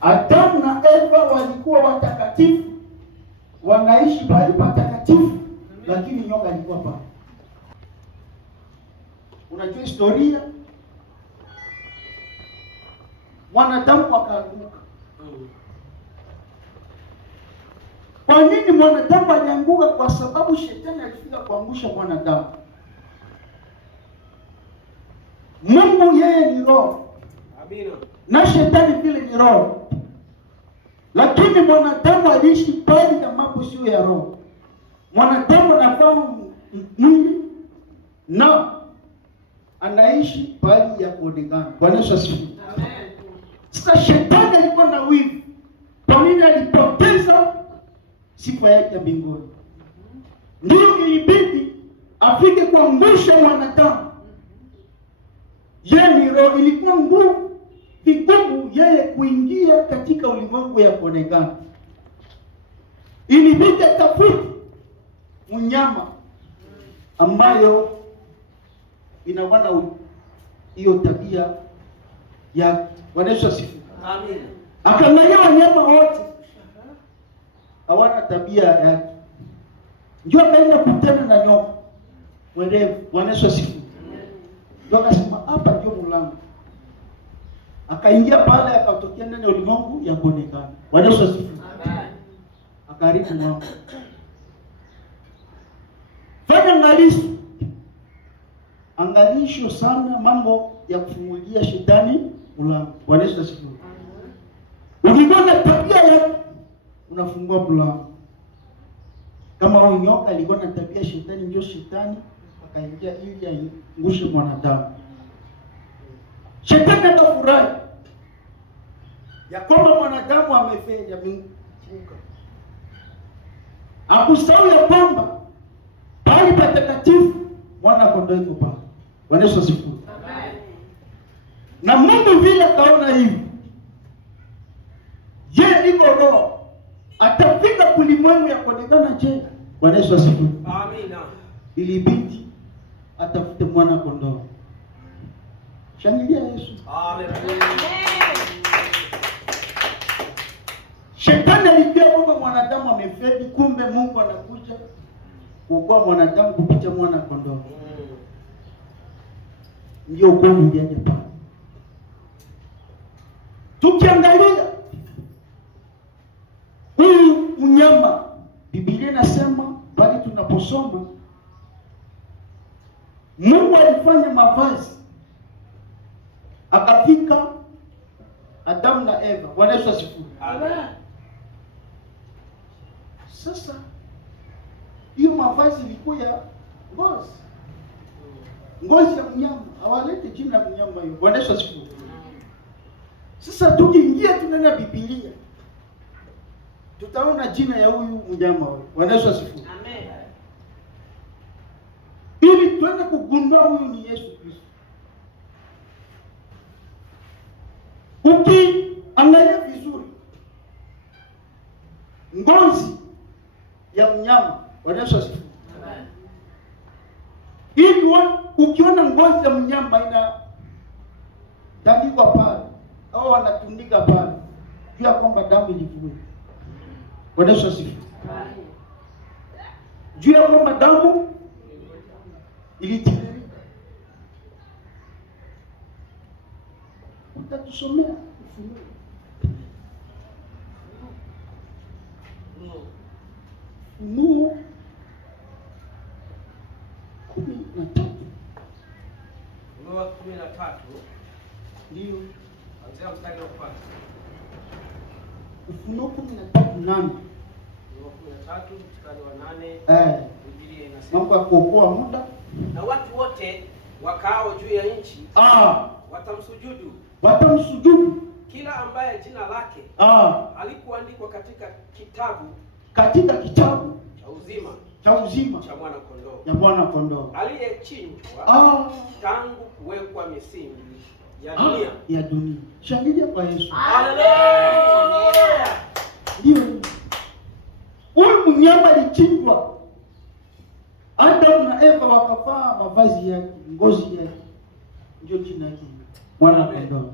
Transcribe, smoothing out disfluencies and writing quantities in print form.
Adamu na Eva walikuwa watakatifu, wanaishi pale patakatifu, lakini nyoka alikuwa pale. Unajua historia, mwanadamu akaanguka. Kwa nini mwanadamu alianguka? Kwa sababu shetani alifika kuangusha mwanadamu. Mungu yeye ni roho. Amina. Na shetani vile ni roho. Lakini mwanadamu aliishi pale na mambo sio ya roho. Mwanadamu anafahamu mwili na anaishi pale ya kuonekana. Bwana Yesu asifiwe. Amen. Sasa shetani alikuwa na wivu. Kwa nini alipoteza sifa yake ya mbinguni? Ndio ilibidi afike kuangusha mwanadamu. Yeye ni roho, ilikuwa nguvu vigumu yeye kuingia katika ulimwengu ya kuonekana. Ilibidi tafute mnyama ambayo inawana hiyo tabia ya Bwana Yesu asifiwe. Amina. Akaangalia wanyama wote hawana tabia yake. Ndio akaenda kutana na nyoka mwerevu. Bwana Yesu asifiwe. Ndio akasema hapa ndio mlango. Akaingia pale, akatokea ndani ya ulimwengu ya kuonekana. Bwana Yesu asifiwe. Amen. Akaribu mwangu. Fanya angalisho sana mambo ya kufungulia shetani mlango. Bwana Yesu asifiwe. Ukiona tabia yake unafungua mlango. Kama huyo nyoka alikuwa na tabia shetani, ndio shetani akaingia ili aingushe mwanadamu. Shetani akafurahi ya kwamba mwanadamu amefanya ameanguka. Akusahau ya kwamba pale patakatifu mwana kondoo yuko pale. Bwana Yesu asifiwe. Amen. Na Mungu vile kaona hivi, yeye iko roho, atafika kulimwengu ya kuonekana je? Bwana Yesu asifiwe. Amina. Ilibidi atafute mwana kondoo. Shangilia Yesu. Amen. Shetani alijua kwamba mwanadamu amefeli, kumbe Mungu anakuja kuokoa mwanadamu kupitia mwana kondoo. Ndio ukweli ndiye pale. Tukiangalia huyu mnyama, Biblia inasema bali tunaposoma Mungu alifanya mavazi akafika Adamu na Eva. Bwana Yesu asifiwe. Amen. Sasa hiyo mavazi ilikuwa ya ngozi ya mnyama, hawalete jina la mnyama hiyo. Bwana Yesu asifiwe. Sasa tukiingia tunena Biblia, tutaona jina ya huyu mnyama huyu. Bwana Yesu asifiwe. Amen. Ili tuende kugundua huyu ni Yesu Kristo. Ukiangalia vizuri ngozi ya mnyama, Bwana Yesu asifiwe. Amen. Ili ukiona ngozi ya mnyama ina tandikwa pale au wanatundika pale, jua kwamba damu ilivuja. Bwana Yesu asifiwe. Amen. Jua kwamba damu ilitiririka. Utatusomea Ufunuo 13. Ufunuo 13. Ndio. Anzia mstari wa kwanza. Ufunuo 13:8. Ufunuo 13 mstari wa 8. Biblia inasema mambo ya kuokoa muda. Na watu wote wakao juu ya nchi watamsujudu. Watamsujudu Kila ambaye jina lake alikuandikwa katika kitabu cha uzima cha mwana kondoo. Ya mwana kondoo. Aliyechinjwa tangu kuwekwa misingi ya dunia. Shangilia kwa Yesu. Haleluya. Ndio. Huyu mnyama alichinjwa. Adamu na Eva wakavaa mavazi yake, ngozi yake. Ndio jina lake. Mwana kondoo.